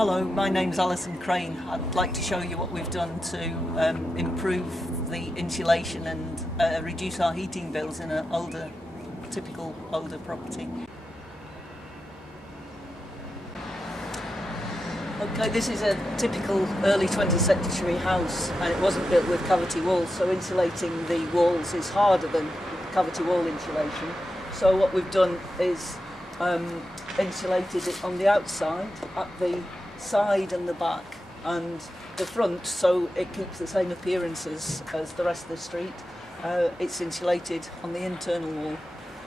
Hello, my name's Alison Crane. I'd like to show you what we've done to improve the insulation and reduce our heating bills in an typical older property. Okay, this is a typical early 20th century house, and it wasn't built with cavity walls, so insulating the walls is harder than cavity wall insulation. So what we've done is insulated it on the outside, at the side and the back and the front, so it keeps the same appearance as the rest of the street. It's insulated on the internal wall.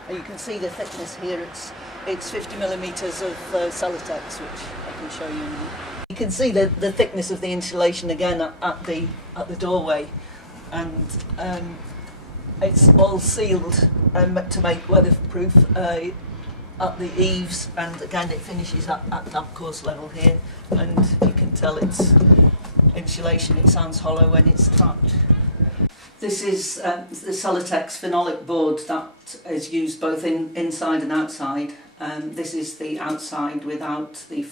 And you can see the thickness here. It's 50 millimetres of Cheltenham, which I can show you now. You can see the thickness of the insulation again at the doorway, and it's all sealed to make weatherproof at the eaves, and again it finishes at that course level here, and you can tell it's insulation. It sounds hollow when it's tapped. This is the Cheltenham phenolic board that is used both inside and outside. This is the outside without the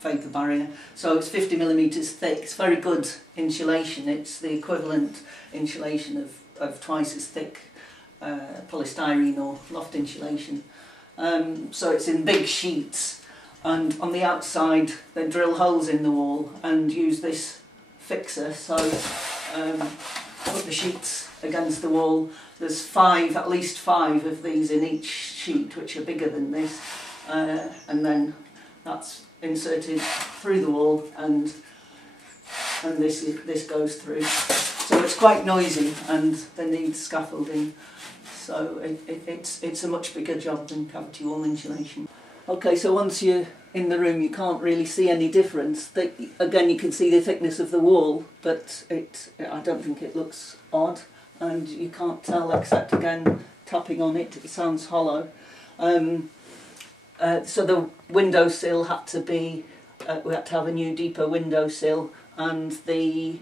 vapour barrier, so it's 50 millimetres thick. It's very good insulation. It's the equivalent insulation of twice as thick polystyrene or loft insulation. So it's in big sheets, and on the outside they drill holes in the wall and use this fixer, so put the sheets against the wall. There's at least five of these in each sheet, which are bigger than this, and then that's inserted through the wall, and this goes through. So it's quite noisy and they need scaffolding. So it's a much bigger job than cavity wall insulation. Okay, so once you're in the room you can't really see any difference. Again, you can see the thickness of the wall, but I don't think it looks odd, and you can't tell except again tapping on it. It sounds hollow. So the windowsill had to be, we had to have a new deeper windowsill, and the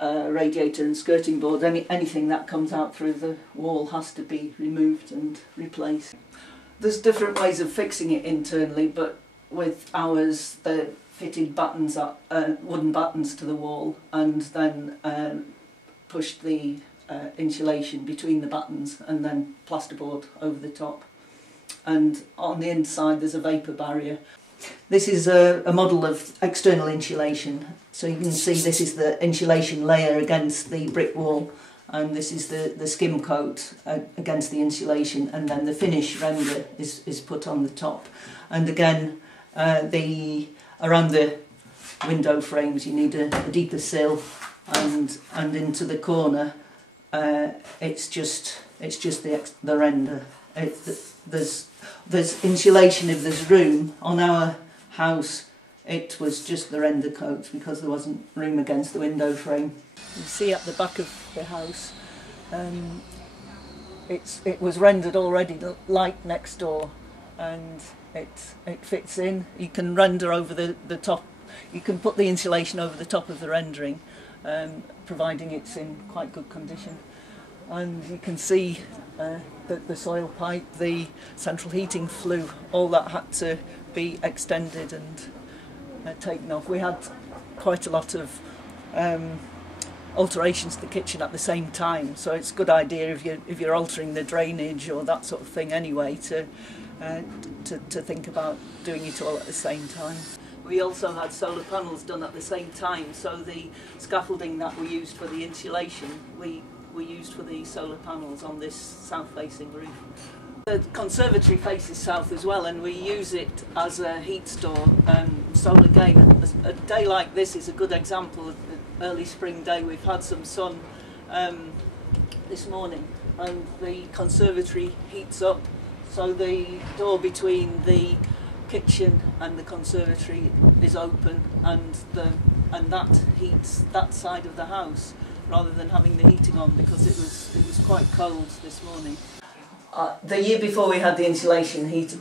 radiator and skirting board, anything that comes out through the wall has to be removed and replaced. There's different ways of fixing it internally, but with ours they fitted buttons, wooden buttons to the wall, and then pushed the insulation between the buttons and then plasterboard over the top. And on the inside there's a vapour barrier. This is a model of external insulation, so you can see this is the insulation layer against the brick wall, and this is the skim coat against the insulation, and then the finish render is put on the top. And again, around the window frames you need a deeper sill, and into the corner it's just the render. There's insulation if there's room. On our house it was just the render coat because there wasn't room against the window frame. You see at the back of the house it was rendered already, the light next door, and it fits in. You can render over the top, you can put the insulation over the top of the rendering, providing it's in quite good condition. And you can see the soil pipe, the central heating flue, all that had to be extended and taken off. We had quite a lot of alterations to the kitchen at the same time, so it's a good idea if you're altering the drainage or that sort of thing anyway to think about doing it all at the same time. We also had solar panels done at the same time, so the scaffolding that we used for the insulation we used for the solar panels on this south-facing roof. The conservatory faces south as well, and we use it as a heat store. So again, a day like this is a good example of an early spring day. We've had some sun this morning, and the conservatory heats up, so the door between the kitchen and the conservatory is open, and that heats that side of the house, rather than having the heating on, because it was quite cold this morning. The year before we had the insulation heat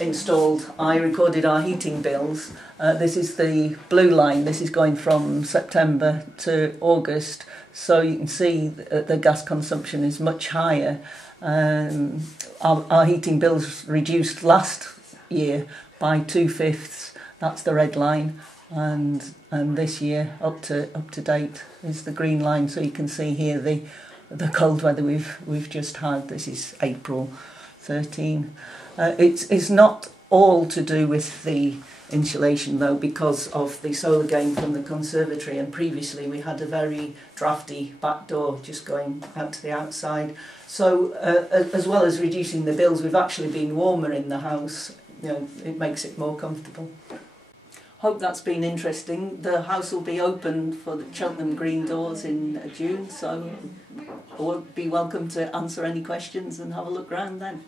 installed, I recorded our heating bills. This is the blue line. This is going from September to August, so you can see the gas consumption is much higher. Our heating bills reduced last year by 2/5, that's the red line, and this year up to date is the green line. So you can see here the cold weather we've just had. This is April 13. It's not all to do with the insulation though, because of the solar gain from the conservatory, and previously we had a very drafty back door just going out to the outside. So as well as reducing the bills, we've actually been warmer in the house. You know, it makes it more comfortable. Hope that's been interesting. The house will be open for the Cheltenham Green Doors in June, so be welcome to answer any questions and have a look round then.